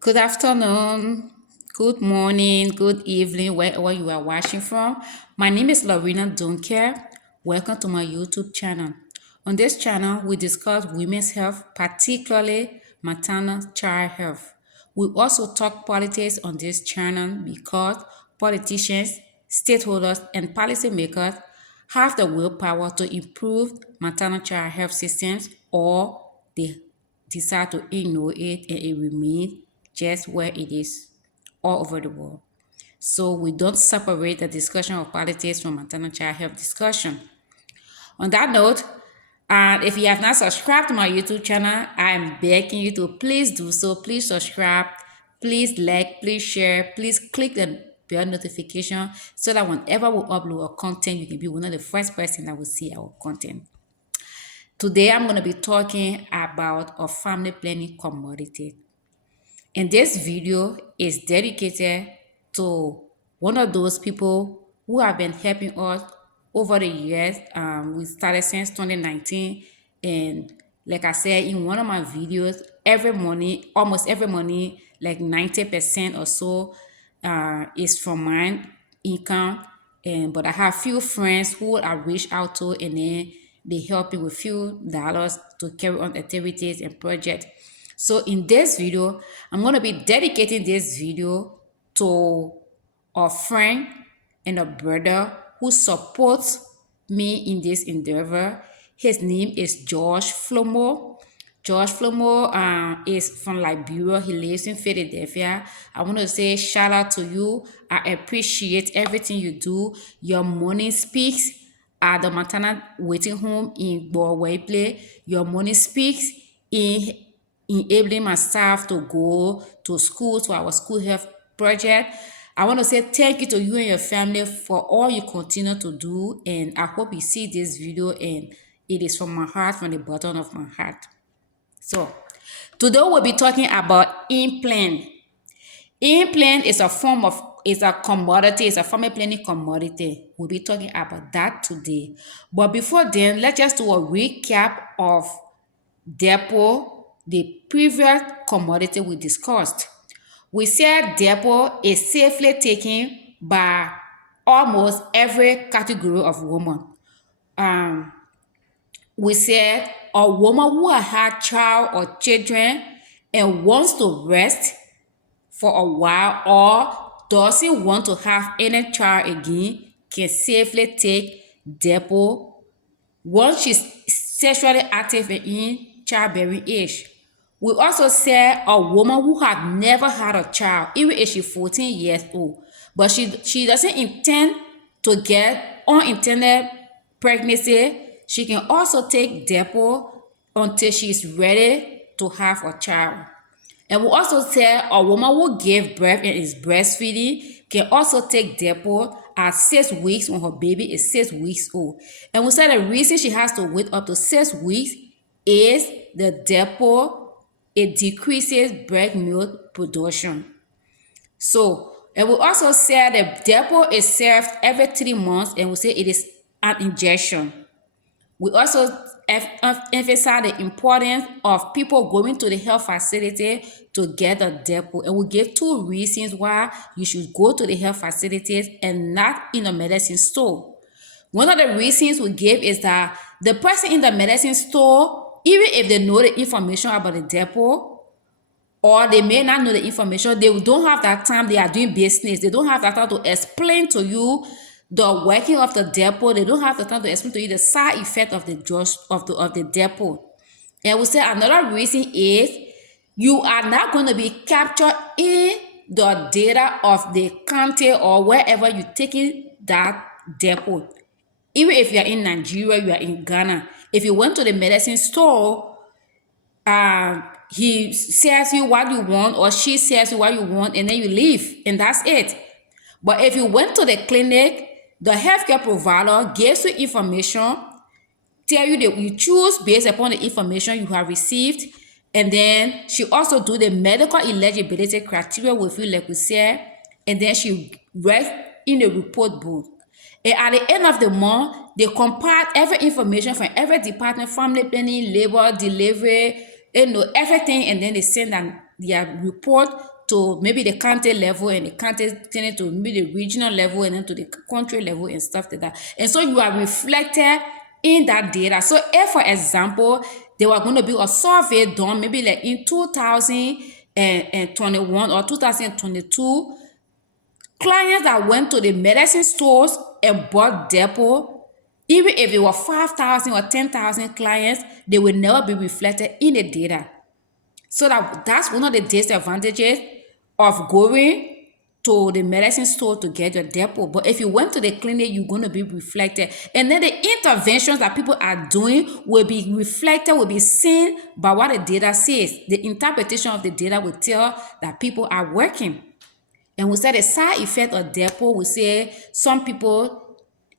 Good afternoon, good morning, good evening, wherever you are watching from. My name is Lorena Dunker. Welcome to my YouTube channel. On this channel, we discuss women's health, particularly maternal child health. We also talk politics on this channel because politicians, stakeholders, and policymakers have the willpower to improve maternal child health systems, or they decide to ignore it and it remains just where it is all over the world. So we don't separate the discussion of politics from maternal child health discussion. On that note, and if you have not subscribed to my YouTube channel, I am begging you to please do so. Please subscribe, please like, please share, please click the bell notification so that whenever we upload our content, you can be one of the first person that will see our content. Today, I'm going to be talking about a family planning commodity. And this video is dedicated to one of those people who have been helping us over the years. We started since 2019. And like I said in one of my videos, every morning, almost every morning, like 90% or so is from my income. But I have few friends who I reach out to, and then they help me with few dollars to carry on activities and projects. So in this video, I'm going to be dedicating this video to a friend and a brother who supports me in this endeavor. His name is George Flomo. George Flomo is from Liberia. He lives in Philadelphia. I want to say shout out to you. I appreciate everything you do. Your money speaks at the maternal waiting home in Borway. Your money speaks in enabling my staff to go to school, to our school health project. I want to say thank you to you and your family for all you continue to do, and I hope you see this video and it is from my heart, from the bottom of my heart. So today we'll be talking about implant. Implant is a form of, is a commodity, it's a family planning commodity. We'll be talking about that today. But before then, let's just do a recap of depot, the previous commodity we discussed. We said depot is safely taken by almost every category of woman. We said a woman who has had child or children and wants to rest for a while or doesn't want to have any child again can safely take depot once she's sexually active and in childbearing age. We also said a woman who had never had a child, even if she's 14 years old, but she doesn't intend to get unintended pregnancy, she can also take depot until she's ready to have a child. And we also said a woman who gave birth and is breastfeeding can also take depot at 6 weeks when her baby is 6 weeks old. And we said the reason she has to wait up to 6 weeks is the depot, it decreases breast milk production. So, and we also said the depot is served every 3 months, and we say it is an injection. We also emphasize the importance of people going to the health facility to get a depot. And we give 2 reasons why you should go to the health facilities and not in a medicine store. One of the reasons we give is that the person in the medicine store, even if they know the information about the depot, or they may not know the information, they don't have that time, they are doing business. They don't have that time to explain to you the working of the depot. They don't have the time to explain to you the side effect of the drugs of the depot. And we say another reason is you are not going to be captured in the data of the county or wherever you're taking that depot. Even if you are in Nigeria, you are in Ghana. If you went to the medicine store, he sells you what you want or she sells you what you want, and then you leave, and that's it. But if you went to the clinic, the healthcare provider gives you information, tell you that you choose based upon the information you have received, and then she also do the medical eligibility criteria with you, like we said, and then she writes in the report book. And at the end of the month, they compile every information from every department: family planning, labor, delivery, everything, and then they send their report to maybe the county level, and the county send it to maybe the regional level, and then to the country level and stuff like that. And so you are reflected in that data. So if, for example, there were going to be a survey done maybe like in 2021 or 2022, clients that went to the medicine stores and bought Depo, even if it were 5,000 or 10,000 clients, they will never be reflected in the data. So that's one of the disadvantages of going to the medicine store to get your Depo. But if you went to the clinic, you're going to be reflected. And then the interventions that people are doing will be reflected, will be seen by what the data says. The interpretation of the data will tell that people are working. And we said the side effect of Depo, we say some people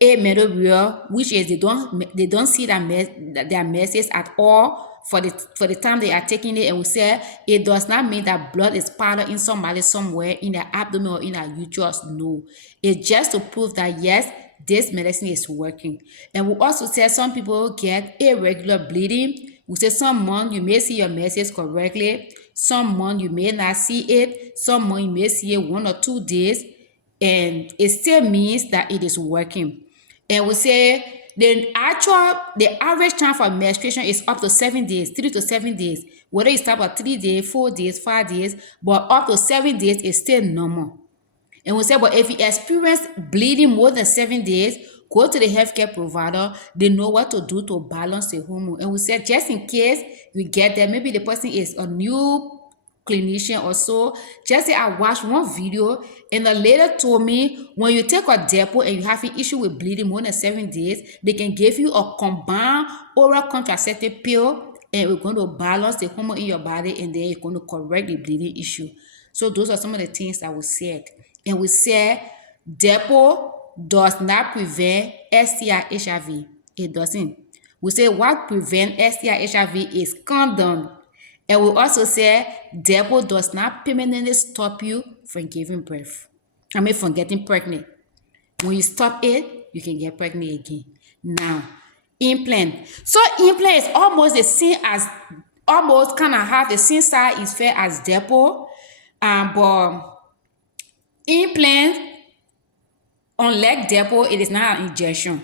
amenorrhea, which is they don't see their menses at all for the time they are taking it. And we say it does not mean that blood is powdered in somebody somewhere in their abdomen or in their uterus. No, it's just to prove that yes, this medicine is working. And we also said some people get irregular bleeding. We say some months you may see your menses correctly, some months you may not see it, some months you may see it 1 or 2 days, and it still means that it is working. And we say the average time for menstruation is up to 7 days, 3 to 7 days. Whether you start at 3 days, 4 days, 5 days, but up to 7 days is still normal. And we say, but if you experience bleeding more than 7 days, go to the healthcare provider. They know what to do to balance the hormone. And we said, just in case you get there, maybe the person is a new clinician or so, just say I watched one video and the lady told me when you take a Depo and you have an issue with bleeding more than 7 days, they can give you a combined oral contraceptive pill, and we're going to balance the hormone in your body, and then you're going to correct the bleeding issue. So those are some of the things that we said. And we said Depo does not prevent STI HIV. It doesn't. We say what prevents STI HIV is condom. And we also say Depo does not permanently stop you from giving birth. From getting pregnant. When you stop it, you can get pregnant again. Now, implant. So implant is almost the same as, almost kind of have the same side effect as Depo. But implant, unlike Depo, it is not an injection.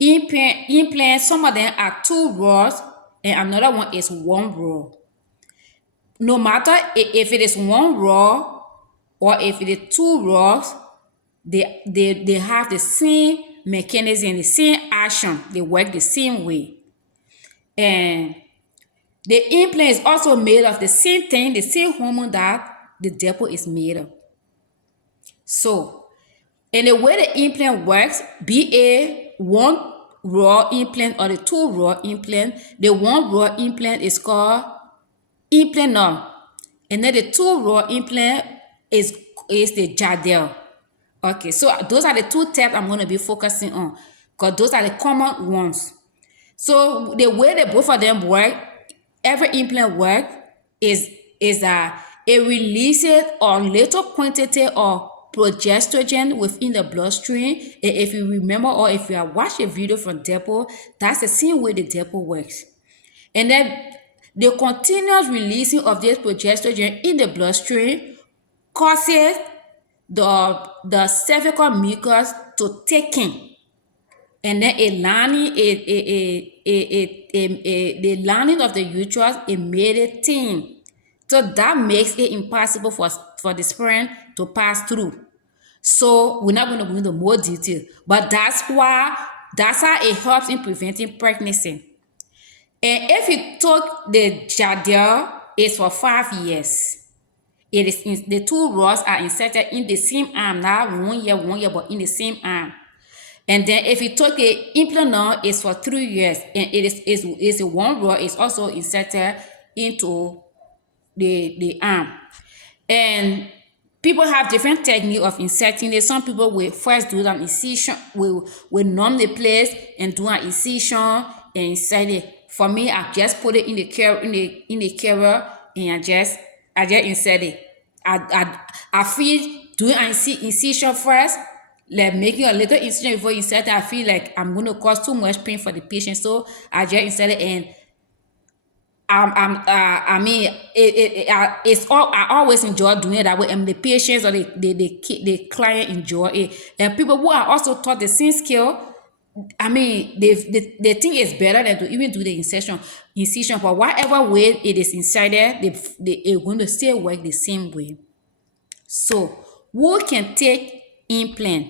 Implant, some of them are 2 rods and another one is 1 rod. No matter if it is 1 rod or if it is 2 rods, they have the same mechanism, the same action. They work the same way. And the implant is also made of the same thing, the same hormone that the Depo is made of. So, and the way the implant works, be a 1 rod implant or the 2 rod implant, the 1 rod implant is called implant, and then the 2 rod implant is the Jadel. Okay, so those are the 2 types I'm going to be focusing on, because those are the common ones. So the way that both of them work, every implant work is that it releases a little quantity of progestogen within the bloodstream. And if you remember, or if you have watched a video from Depo, that's the same way the Depo works. And then the continuous releasing of this progestogen in the bloodstream causes the cervical mucus to thicken, and then the lining of the uterus, it made it thin. So that makes it impossible for the sperm to pass through. So we're not going to go into more detail, but that's how it helps in preventing pregnancy. And if you took the Jadel, it's for 5 years. It is the 2 rods are inserted in the same arm, not 1 year, but in the same arm. And then if you took the implant, it's for 3 years, and it is a 1 rod is also inserted into the arm. And people have different technique of inserting it. Some people will first do an incision, will numb the place and do an incision and insert it. For me, I just put it in the carrier and I just insert it. I feel doing an incision first, like making a little incision before you insert it. I feel like I'm going to cause too much pain for the patient, so I just insert it, and I mean, it's all. I always enjoy doing it that way, and the patients or the client enjoy it, and people who are also taught the same skill. I mean, they think it's better than to even do the incision, but whatever way it is inserted, it's going to still work the same way. So, who can take implant?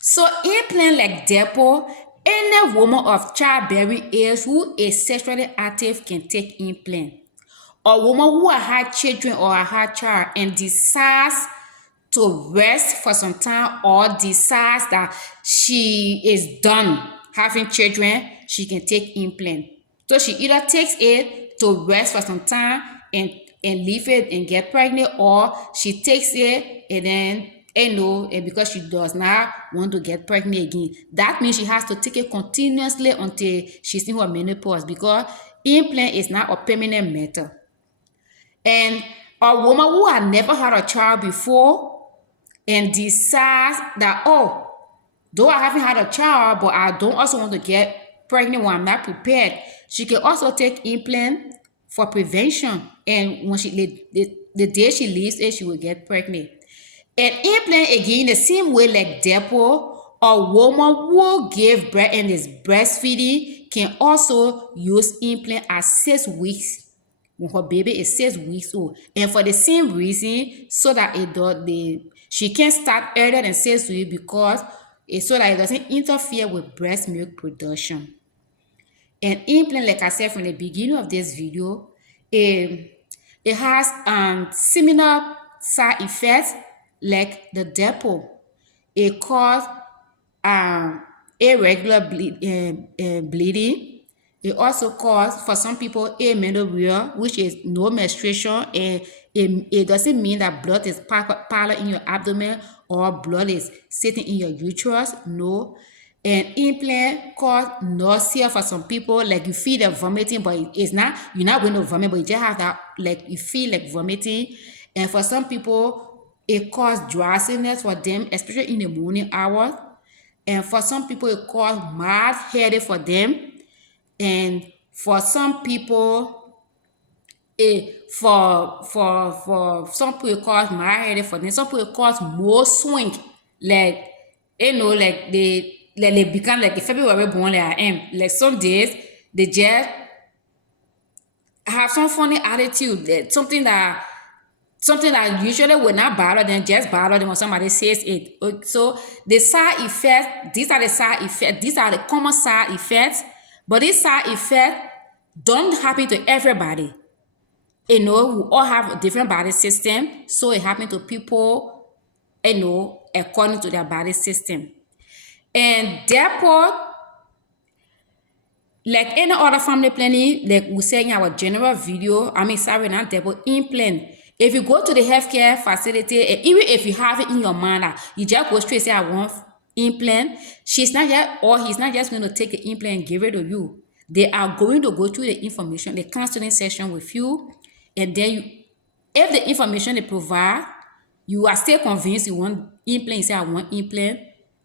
So implant like Depo, any woman of childbearing age who is sexually active can take implant. A woman who has had children or has had child and decides to rest for some time or decides that she is done having children, she can take implant. So she either takes it to rest for some time and leave it and get pregnant, or she takes it and then and because she does not want to get pregnant again. That means she has to take it continuously until she's in her menopause, because implant is not a permanent method. And a woman who had never had a child before and decides that, oh, though I haven't had a child, but I don't also want to get pregnant when I'm not prepared, she can also take implant for prevention. And when the day she leaves it, she will get pregnant. And implant again, the same way like Depo, a woman who gave birth and is breastfeeding can also use implant at 6 weeks when her baby is 6 weeks old. And for the same reason, so that she can start earlier than 6 weeks, because it's so that it doesn't interfere with breast milk production. And implant, like I said from the beginning of this video, it has similar side effects like the Depo. It cause um, irregular bleeding. It also cause, for some people, amenorrhea, which is no menstruation, and it doesn't mean that blood is piled in your abdomen or blood is sitting in your uterus. No. And implant cause nausea for some people, like you feel the vomiting, but it's not, you're not going to vomit, but you just have that, like you feel like vomiting. And for some people, it causes drowsiness for them, especially in the morning hours. And for some people, it causes mild headache for them. And for some people, for some people it cause mild headache for them. Some people it cause more swing, like they become like, if February born like I am. Like some days they just have some funny attitude, that something that usually would not bother them, just bother them when somebody says it. So the side effects, these are the side effects, these are the common side effects, but these side effects don't happen to everybody. We all have a different body system, so it happens to people, according to their body system. And therefore, like any other family planning, like we say in our general video, not double implant. If you go to the healthcare facility, and even if you have it in your mind, you just go straight say, I want implant, he's not just going to take the implant and give it to you. They are going to go through the information, the counseling session with you, and then if the information they provide, you are still convinced you want implant, you say, I want implant,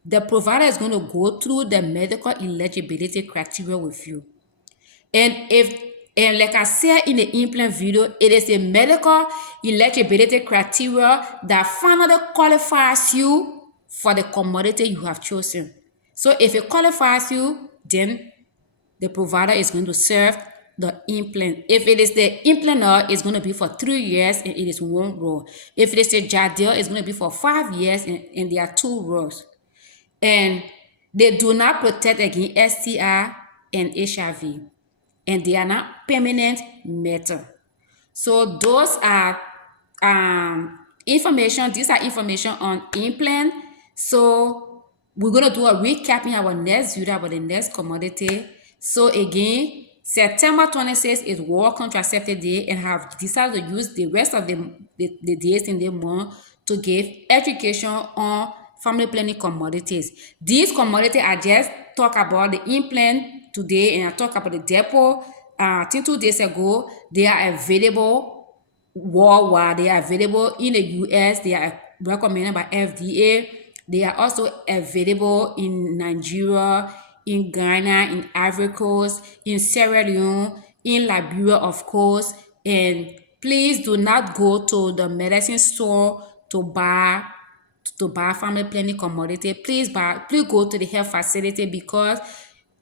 the provider is going to go through the medical eligibility criteria with you. And like I said in the implant video, it is a medical eligibility criteria that finally qualifies you for the commodity you have chosen. So if it qualifies you, then the provider is going to serve the implant. If it is the implanter, it's going to be for 3 years and it is one row. If it is a Jadil, it's going to be for 5 years and there are 2 rows. And they do not protect against STI and HIV. And they are not permanent method. So those are information. These are information on implant. So we're going to do a recap in our next video about the next commodity. So again, September 26th is World Contraceptive Day, and have decided to use the rest of the days in the month to give education on family planning commodities. These commodities I just talk about the implant today, and I talk about the Depo. I think 2 days ago, they are available worldwide. They are available in the US. They are recommended by FDA. They are also available in Nigeria, in Ghana, in Ivory Coast, in Sierra Leone, in Liberia, of course. And please do not go to the medicine store to buy family planning commodity. Please go to the health facility, because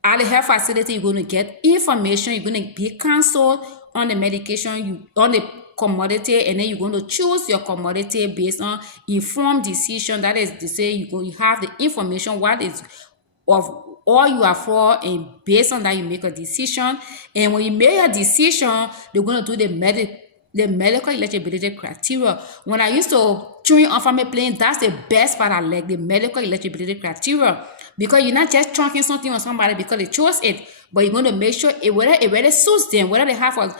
at the health facility you're going to get information, you're going to be counseled on the medication, you on the commodity, and then you're going to choose your commodity based on informed decision. That is to say, you have the information what is of all you are for, and based on that you make a decision. And when you make a decision, they're going to do the medical eligibility criteria. When I used to chewing on family planning, that's the best part I like, the medical eligibility criteria, because you're not just chunking something on somebody because they chose it, but you're going to make sure whether it really suits them, whether they have a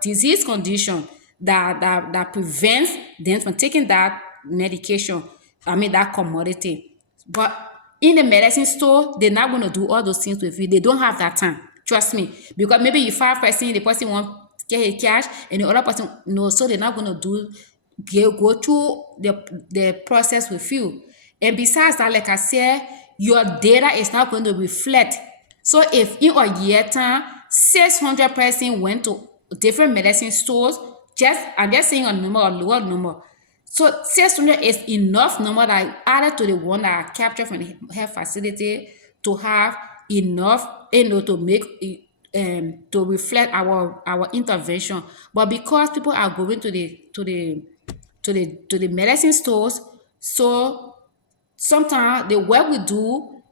disease condition that prevents them from taking that medication, that commodity. But in the medicine store, they're not going to do all those things with you. They don't have that time. Trust me. Because maybe you 5 person, the person want to get his cash, and the other person no. So they're not going to go through the process with you. And besides that, like I said, your data is not going to reflect. So if in a year time, 600 person went to different medicine stores, I'm just saying a number, a lower number. So 600 is enough number that I added to the one that I captured from the health facility to have enough, to make to reflect our intervention. But because people are going to the medicine stores, so sometimes the work we do,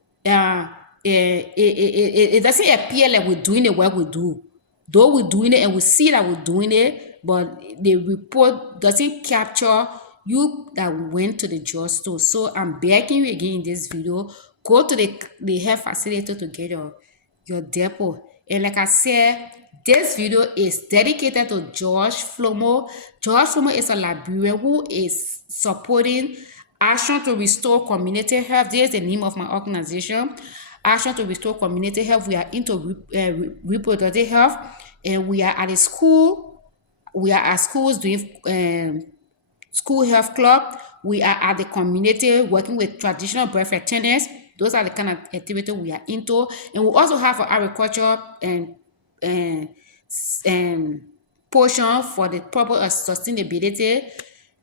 it doesn't appear like we're doing the work we do. Though we're doing it and we see that we're doing it, but the report doesn't capture you that went to the drugstore. So I'm begging you again in this video, go to the health facility to get your depot. And like I said, this video is dedicated to George Flomo. George Flomo is a Liberian who is supporting Action to Restore Community Health. This is the name of my organization, Action to Restore Community Health. We are into reproductive health, and we are at a school. We are at schools doing school health club. We are at the community working with traditional birth attendants. Those are the kind of activities we are into. And we also have an agriculture and portion for the purpose of sustainability.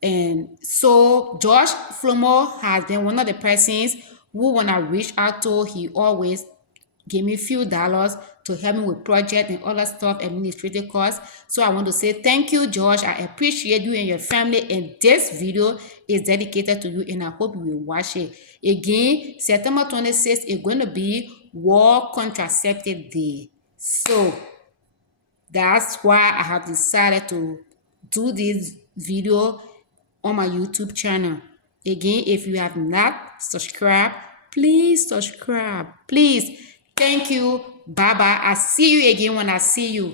And so George Flomo has been one of the persons who, when I reach out to, he always give me a few dollars to help me with project and other stuff, administrative costs. So I want to say thank you, George. I appreciate you and your family, and this video is dedicated to you, and I hope you will watch it. Again, September 26th is going to be World Contraceptive Day. So that's why I have decided to do this video on my YouTube channel. Again, if you have not subscribed, please subscribe. Please. Thank you. Bye bye. I see you again when I see you.